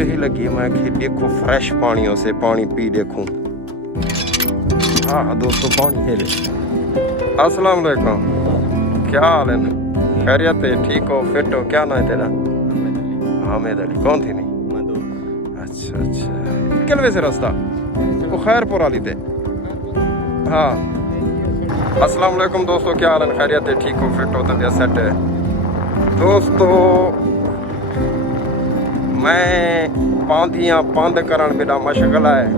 ही लगी मैं कि देखो फ्रेश पानियों से पानी पी देखूं। हाँ दोस्तों पानी है रे। अस्सलाम वालेकुम, क्या हाल है? खैरियत है? ठीक हो, फिट हो? क्या नाम है तेरा? हामिद अली। कौन थी नहीं? अच्छा अच्छा, किल वैसे रास्ता वो खैरपुर वाली थे। हाँ अस्सलाम वालेकुम दोस्तों, क्या हाल है? खैरियत है? ठीक हो, फिट हो, तबीयत सेट है? दोस्तों मैं पांदियां बंद करन मेरा मशगला है।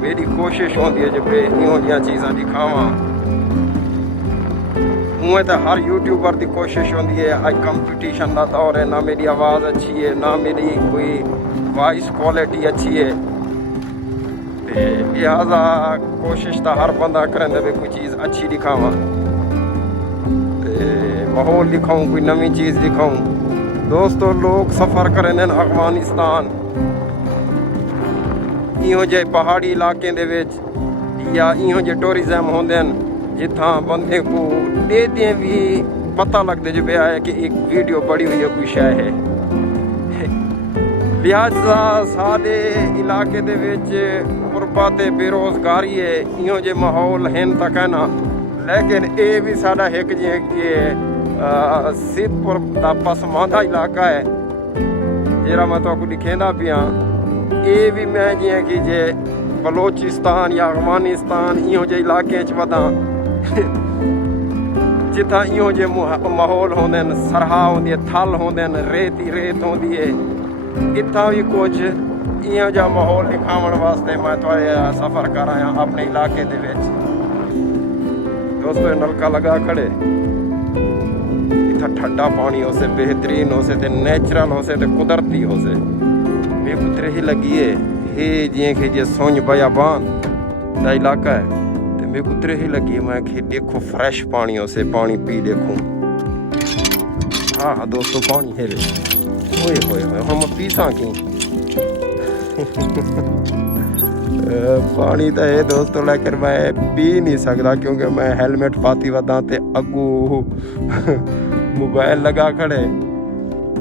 मेरी कोशिश होती है जब इहो जिहियां चीज़ां दिखावां। उवें तो हर यूट्यूबर की कोशिश होती है। अज कंपटीशन का दौर है, ना मेरी आवाज़ अच्छी है, ना मेरी कोई वॉइस क्वालिटी अच्छी है। लिहाजा कोशिश तो हर बंदा करें भी कोई चीज़ अच्छी दिखावां, माहौल दिखाऊं, कोई नवी चीज़ दिखाऊं। दोस्तों लोग सफ़र करें अफगानिस्तान इहो जे पहाड़ी इलाके दे विच या इहो जे टूरिज्म होंदे जिथा बंदे को देते भी पता लगता जो है कि एक वीडियो बड़ी हुई है, कोई शय है। लिहाजा साडे इलाके दे विच गुरबत बेरोजगारी है, इहो जे माहौल हैं तो कहना। लेकिन ये भी साडा एक जिहे कि सिद्धपुर का पसमानदा इलाका है जरा मैं तो दिखेंदा पिया। ये भी मैं जियां कि जे बलोचिस्तान या अफगानिस्तान इहो जे इलाके च वधा जिथा इहो जे माहौल होंदे, सरहा होंदी है, थल होंदे, रेत ही रेत होंदी है। इतना भी कुछ इहो जा माहौल दिखावन वास्ते मैं थोड़े सफ़र कर आया अपने इलाके दे विच। दोस्तों नलका लगा खड़े, इतना ठंडा पानी हो से, बेहतरीन हो से, नेचुरल हो से, कुदरती हो से। मेरे पुत्र ही लगी है ये जिए कि जे सोन बयाबान का इलाका है, तो मेरे पुत्र ही लगी है मैं कि देखो फ्रेश पानियों से पानी पी देखूं। हाँ दोस्तों पानी है रे। ओए होए होए हम पीसा की पानी तो है दोस्तों, लेकिन मैं पी नहीं सकता क्योंकि मैं हेलमेट पाती वदा ते अगू मोबाइल लगा खड़े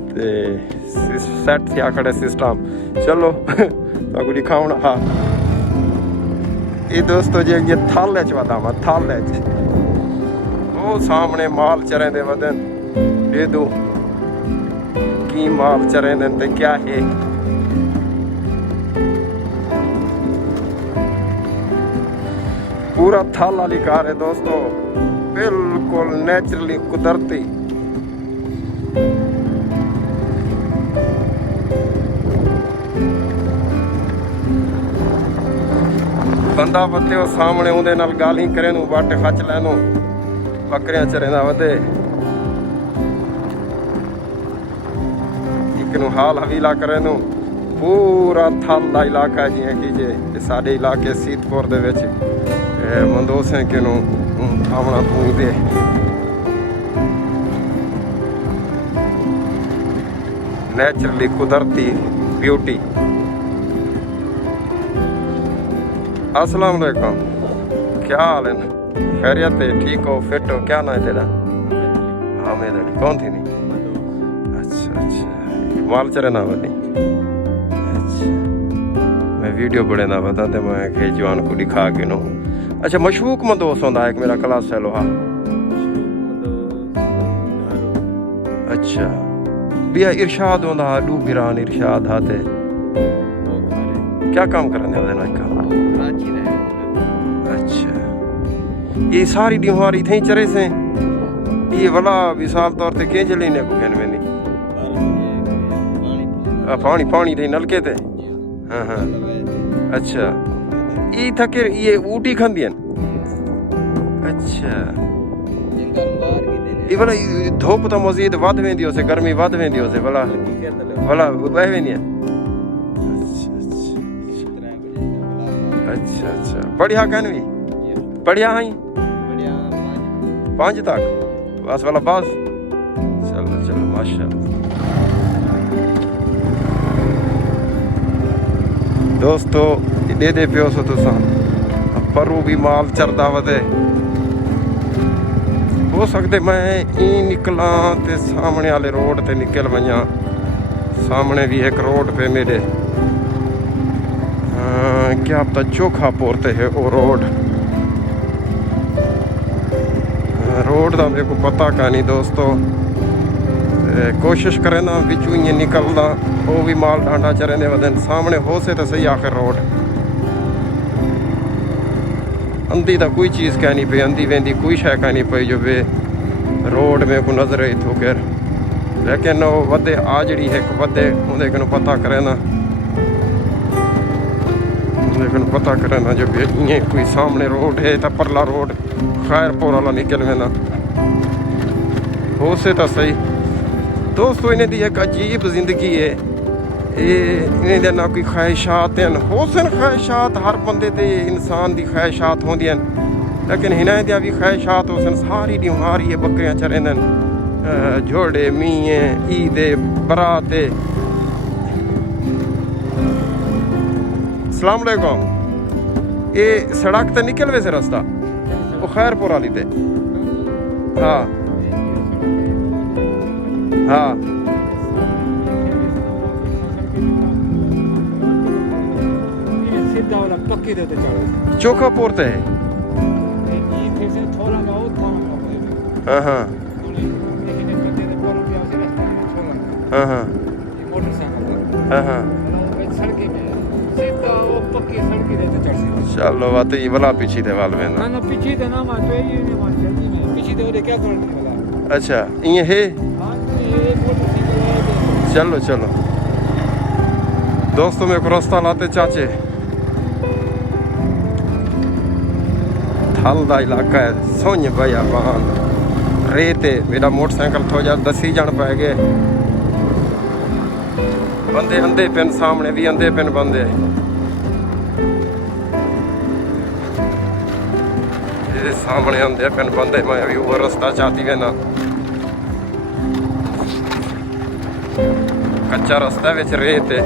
ते सेट थिया खड़े सिस्टम। चलो तो दिखाऊना। हाँ ये दोस्तों जे ये थल च वदा वा, थल च वो सामने माल चरे दे वदन दे दो की माल चरे देन ते क्या है। पूरा थल वाली कार है दोस्तों, बिल्कुल नेचुरली कुदरती। बंदा बते सामने उहदे नाल गल ही करे, वट खच लैनो, बकरियां चरे दा वधे, एक नू हाल हवीला करे नू। पूरा थल दा इलाका है जियां कि जे साडे इलाके सिद्धपुर दे विच मंदोसे के नू आवना पूंदे। नेचुरली कुदरती ब्यूटी। अस्सलाम वालेकुम, क्या हाल है? खैरियत है? ठीक हो, फिट हो? क्या नाम है तेरा? हामिद अली। कौन थी नहीं? अच्छा अच्छा, माल चरे ना बनी। अच्छा मैं वीडियो बड़े ना बता ते मैं के जवान को दिखा के नो। अच्छा मशूक मंदोस होंदा एक मेरा क्लास फेलो। हाँ अच्छा बिया इरशाद होंदा डू बिरान इरशाद हाते क्या काम करने वाले ना? अच्छा ये सारी डिमारी थे चरे से ये वाला विशाल तौर पे के जलीने को कहने में नहीं पानी पानी थे नलके थे। हाँ हाँ अच्छा ये थके ये ऊटी खंदियन। अच्छा ये वाला धूप तो मजीद वध वेंदी हो से, गर्मी वध वेंदी हो से वाला वाला बह वेंदी। अच्छा अच्छा बढ़िया कहन भी बढ़िया है 5 तक बस वाला बस। चलो चलो माशाल्लाह। दोस्तों दे पियो सो तुसा परू भी माल चरदा वधे। हो सकते मैं ई निकला ते सामने वाले रोड ते निकल वजा। सामने भी एक रोड पे मेरे क्या पता चोखा पोरते है वो रोड का मेरे को पता का नहीं दोस्तों। कोशिश करें ना बिचू इं निकलना वो भी माल डांडा चरने वदन सामने हो से तो सही आखिर रोड अंधी तो कोई चीज़ कह नहीं पी अंधी वेंदी कोई शह कह नहीं पई जो बे रोड में को नजर आई थो कर लेकिन वो वधे आ जड़ी है वधे उन्हें कन पता करे ना लेकिन पता करे ना जो ये कोई सामने रोड है तो परला रोड खैरपुर वाला निकल में ना हो से तो सही दोस्तों। इन्हें दी एक अजीब जिंदगी है इन्हें दे ना कोई ख्वाहिशात हैं हो सन ख्वाहिशात हर बंदे दे इंसान दी ख्वाहिशात होंदियां लेकिन हिना दिया भी ख्वाहिशात हो सन सारी डिमारी है बकरियां चरेंदन जोड़े मीए ईदे बराते। अस्सलाम वालेकुम ये सड़क तो निकल वैसे रास्ता वो खैरपुर वाली थे। हाँ हाँ चोखा पोरते है। हाँ हाँ हाँ हाँ हाँ हाँ चलो बात ये वाला पीछे थे वाल में ना पीछे थे ना मां तो ये नहीं मान जल्दी में पीछे थे क्या करने वाला। अच्छा ये है चलो चलो दोस्तों मेरे को रास्ता लाते चाचे थल दा इलाका है सोन बयाबान रेत मेरा मोटरसाइकिल थो जा 10 जन पै गए बंदे अंधे पिन सामने भी अंधे पिन बंदे ये सामने अंधे पिन बंदे मैं भी वो रास्ता चाहती है ना कच्चा रास्ता विच रेत है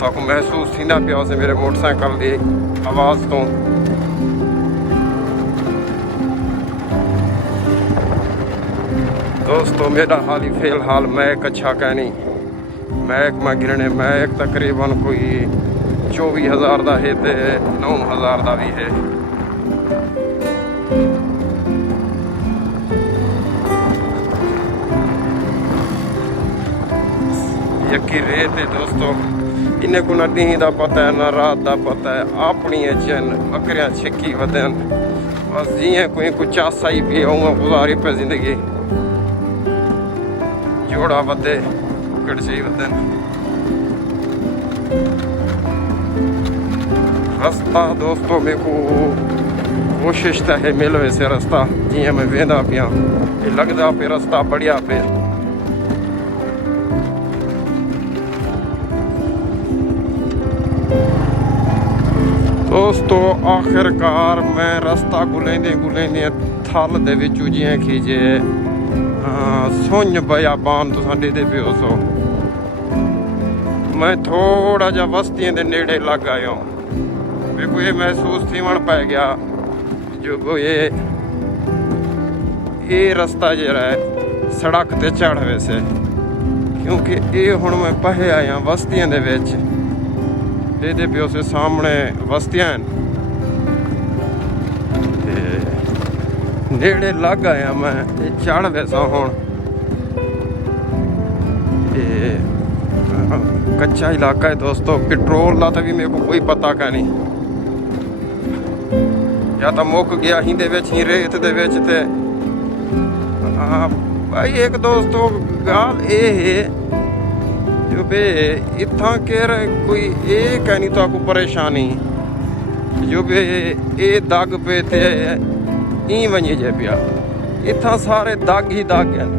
तो महसूस थी ना पिया से मेरे मोटरसाइकिल की आवाज़ तो दोस्तों मेरा हाल ही फिलहाल मैक अच्छा कहनी मैक में गिरने मैक तकरीबन कोई 24,000 का है तो 9,000 का भी है। यकी रेत है दोस्तों इन्हें को ना दिन का पता है ना रात का पता है अपनी चन बकरियां छिकी वदन बस जिये कोई कुछ चासा ही पी गुजारी पे जिंदगी जोड़ा वधे कुकड़ से वदन रास्ता दोस्तों मेरे को कोशिश तो है मिलो ऐसे रास्ता जिये मैं वेंदा पिया ये लगता पे रास्ता बढ़िया पे दोस्तों आखिरकार मैं रास्ता गुलेंदे गुलेंदे थल दे विचू जियां खींचे सुंज बयाबान तुसां दे पियो सो मैं थोड़ा जा बस्तियों के नेड़े लग आया मेरे को ये महसूस थीवन पै गया जो ये रास्ता जरा है सड़क ते चढ़ वैसे क्योंकि ये हुण मैं पहे आया बस्तियों के विच दे पियो से सामने बस्तियां नेड़े लग आया मैं ये चढ़ वैसा हूँ कच्चा इलाका है दोस्तों पेट्रोल का तो भी मेरे को कोई पता का नहीं या तो मुक गया ही ही रेत दे विच ते भाई एक दोस्तों गाल ये है जो बे इतना केर कोई ये कहनी तो आपको परेशानी जो बे ये दाग पे थे ई वञे जे पिया इतना सारे दाग ही दाग हैं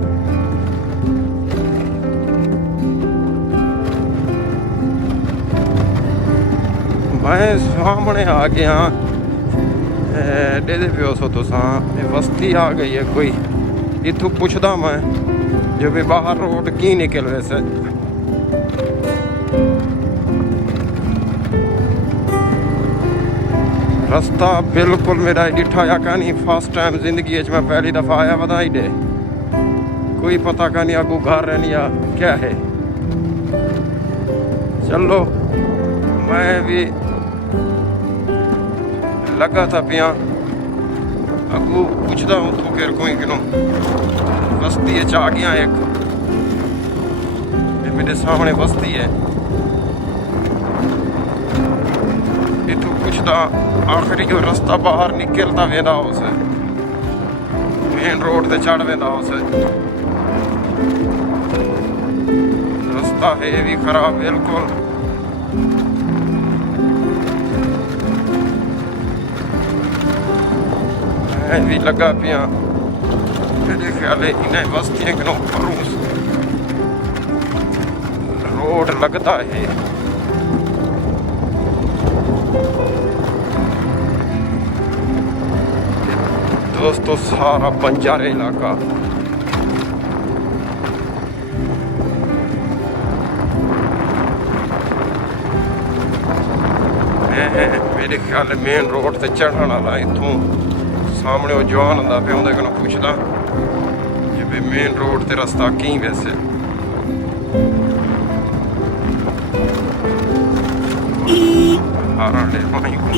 मैं सामने आ गया दे पियो सो तुसा बस्ती आ गई है कोई इथों पुछदा मैं जो भी बाहर रोड की निकल वैसे रास्ता बिल्कुल मेरा डिठा या कहानी फर्स्ट टाइम जिंदगी मैं पहली दफ़ा आया बधाई दे कोई पता का नहीं आगू घर रहनी या क्या है चलो मैं भी लगा था पिया अगू पुछदा हूँ तो फिर कोई किनो बस्ती है आ गया एक ये मेरे सामने बस्ती है इतू पुछदा आखिरी जो रास्ता बाहर निकलता वेंदा उसे मेन रोड ते चढ़ वेंदा उसे रास्ता है भी खराब बिल्कुल मैं भी लगा पिया मेरे ख्याल है इन्हें बस्तियों के परूस रोड लगता है दोस्तों सारा बंजारा इलाका मेरे ख्याल मेन रोड से चढ़ने वाला इतों सामने वो जवान होंदा पे उहदे कोलों पुछदा कि भी मेन रोड ते रास्ता की वैसे आरांडे माई को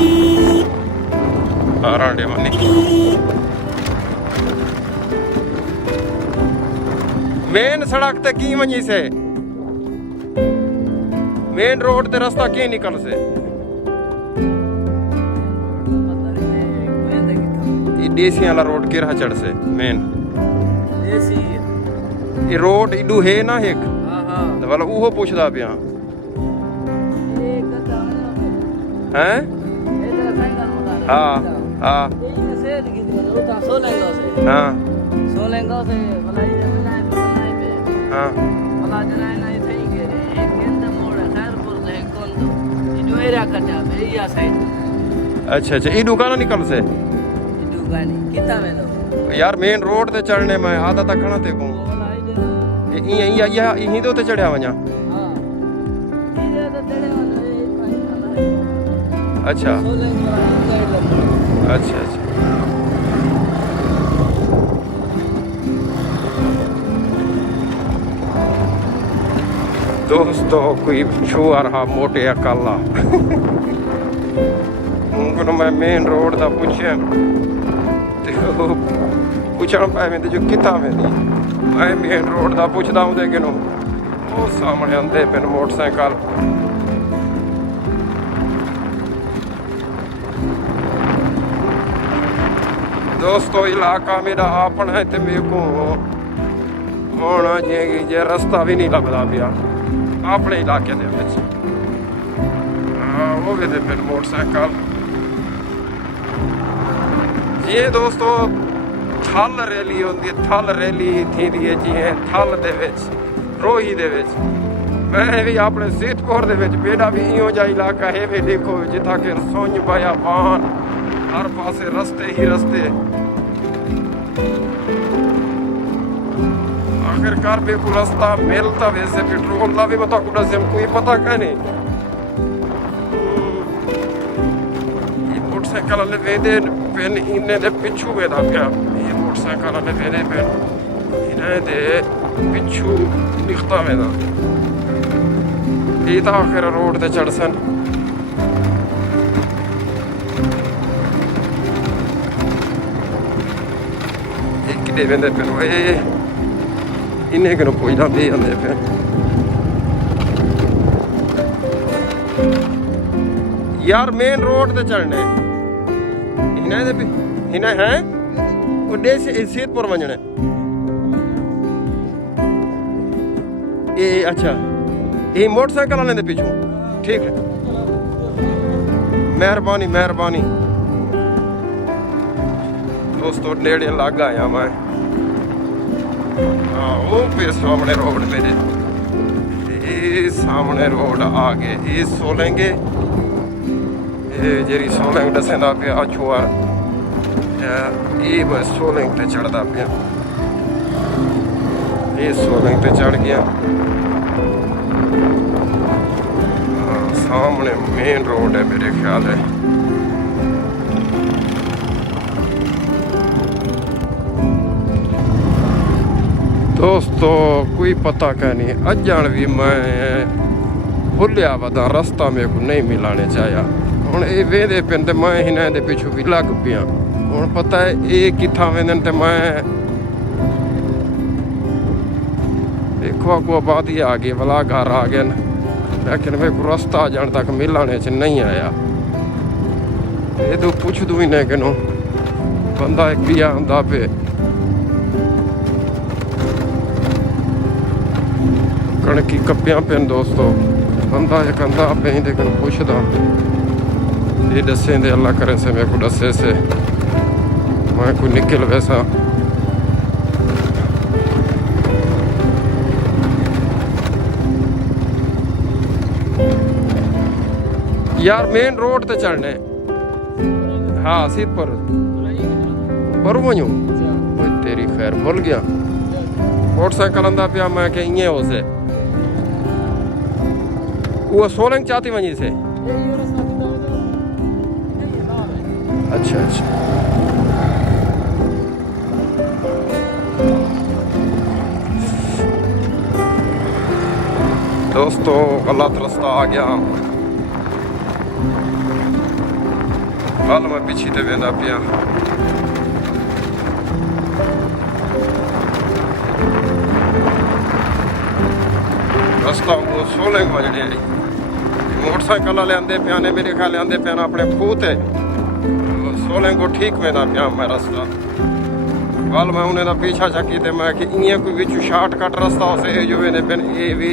आरांडे मानी मेन सड़क ते की वनी से मेन रोड ते रास्ता की निकल से देसी वाला रोड के रहा चढ़ से मेन देसी ये रोड इडू है ना एक हां तो वाला वो पूछदा पिया हैं हाँ हाँ हाँ अच्छा अच्छा इडू का ना निकल से यार मेन रोड ते चढ़ने में आधा तक खड़ा ते को यहीं तो ते चढ़या वजा अच्छा अच्छा अच्छा दोस्तों कोई छुआ रहा मोटे अकाला उनको मैं मेन रोड का पूछे पुछण पाए जो कितना वेंदी मैं मेन रोड का पुछदा हूँ कि वो सामने आंदे पिन मोटरसाइकिल दोस्तों इलाका मेरा अपना है तो मेरे को होना चाहिए जे रास्ता भी नहीं लगता पिया अपने इलाके दे विच वो भी पिन मोटरसाइकिल ये दोस्तों थल रैली होंदी है थल रैली थी जिवें थल दे विच रोही दे विच मैं भी अपने सीतपुर दे विच मेरा भी इहो जिहा इलाका है वे देखो जिथा कि सुंज बयाबान हर पासे रस्ते ही रस्ते आखिरकार पे को रास्ता मिलता वैसे पेट्रोल का भी पता कुड़ा से हमको ये पता क्या नहीं मोटरसाइकिल वाले वेंदे पेन इन्हें दे पिछू वेदा पिया ये मोटरसाइकिल वाले वेंदे पेन इन्हें दे पिछू निकता वेदा ये तो आखिर रोड ते चढ़सन एक दे वेंदे पेन वे इन्हें कनो पुछदा पे जांदे पे यार मेन रोड ते चढ़ने इन्हें हैं उडे सीतपुर वंजने ये अच्छा ये मोटरसाइकिल वाले दे पीछू ठीक है मेहरबानी मेहरबानी दोस्तों नेड़े लग आया मैं वो पे सामने रोड मेरे ये सामने रोड आ गए ये सोलेंगे जेरी सोलंग दसेंदा पिया छुआ ये बस सोलंग ते चढ़दा पिया ये सोलंग ते चढ़ गया सामने मेन रोड है मेरे ख्याल है दोस्तों कोई पता क्या नहीं अजन भी मैं भुलिया वदा रस्ता मेरे को नहीं मिलाने चाहया हुण ये वेंदे पिन ते मैं हिना दे पिछू भी लग पिया हुण पता है ये कित्था वेंदन ते मैं देखो को आबादी आ गई भला घर आ गए लेकिन मेरे को रास्ता जान तक मिलाने च नहीं आया ये तो पूछ दू ही नहीं किनो बंदा एक भी आंदा पे कणकी कप्पियां पेन दोस्तों बंदा एक आंदा पे लेकिन पूछदा ये दसे दे अल्लाह करे से मेरे को दसे से मैं को निकल वैसा यार मेन रोड ते चढ़ने हाँ सीधपुर पर वञूं तेरी खैर भूल गया मोटरसाइकिल अंदा पिया मैं के इएं हो से वो सोलंग चाहती वञी से अच्छा अच्छा दोस्तों गलत रास्ता आ गया कल मैं पिछी ते वेंदा पिया रास्ता वो सोलंग वजने मोटरसाइकिल वाले आंदे पिया ने मेरे ख्याल आंदे पिया अपने खूह ते सोलंग को ठीक वेंदा पिया मैं रास्ता कल मैं उन्हें दा पीछा छकी ते मैं कि इं कोई बिच शार्टकट रास्ता उसे जो वेंदे पिन ये भी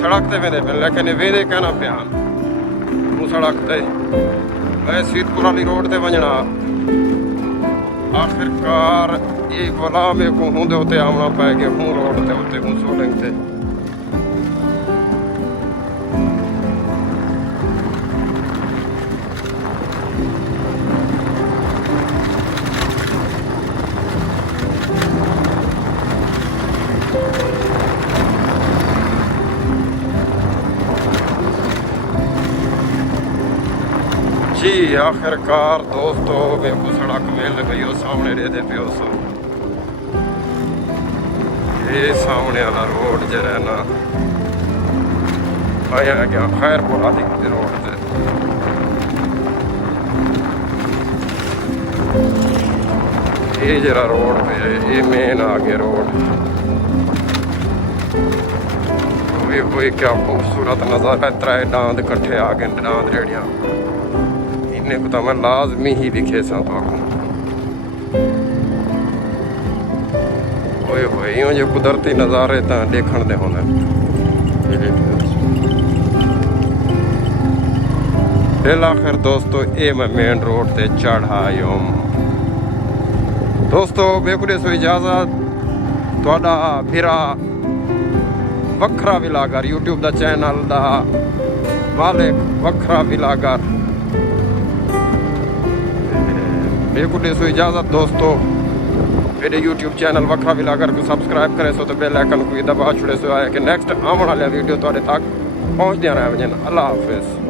सड़क ते वेंदे पिन लेकिन वेंदे कहना पिया सड़क ते मैं सीधपुर वाली रोड ते वजना आखिरकार ये भला मेरे को हूं दे उते आना पै गया हूं रोड ते उते हूं सोलंग ते जी आखिरकार दोस्तों मेरे को सड़क मिल गई हो सामने रहते पे सो ये सामने वाला रोड जो है ना आया गया खैरपुर आदि रोड से ये जरा रोड पे है ये मेन आ गया रोड कोई क्या खूबसूरत नज़ारा त्रै डांद कट्ठे आ गए डांद रेड़िया इन्हें को तो मैं लाजमी ही दिखे सा तो यूं जो कुदरती नज़ारे तो देखण दे होने फिर आखिर दोस्तों ये मैं मेन रोड ते चढ़ आयो दोस्तों बेकुदे सो इजाजत थोड़ा फिरा वखरा विलागर यूट्यूब दा चैनल दा मालिक वखरा विलागर बेकुदे सो इजाजत दोस्तों मेरे यूट्यूब चैनल वखरा विलागर को सब्सक्राइब करे सो तो बेल आइकन को दबा छुड़े सो आया कि नेक्स्ट आने वाले वीडियो थोड़े तक पहुँचते रहे वजन अल्लाह हाफिज़।